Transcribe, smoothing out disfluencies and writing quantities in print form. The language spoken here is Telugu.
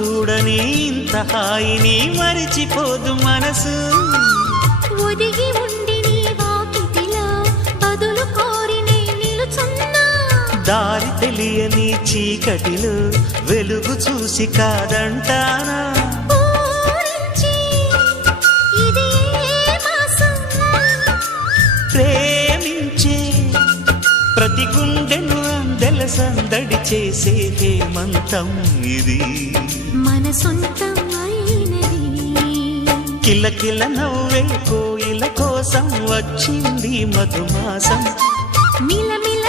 చూడని ఇంత హాయిని మరిచిపోదు మనసు. ఒదిగి ఉండి నీ వాకిటిలో బదులు కోరి నే నిలుచున్నా. దారి తెలియని చీకటిలో వెలుగు చూసి కాదంటానా. ఊరించి ఇది ఏ మాసం? ప్రేమించే ప్రతి గుండెను అందెల సందడి చేసే హేమంతం ఇది. మన సొంతం అయినది. కిలకిల నవ్వే కోయిల కోసం వచ్చింది మధుమాసం. మిలమిల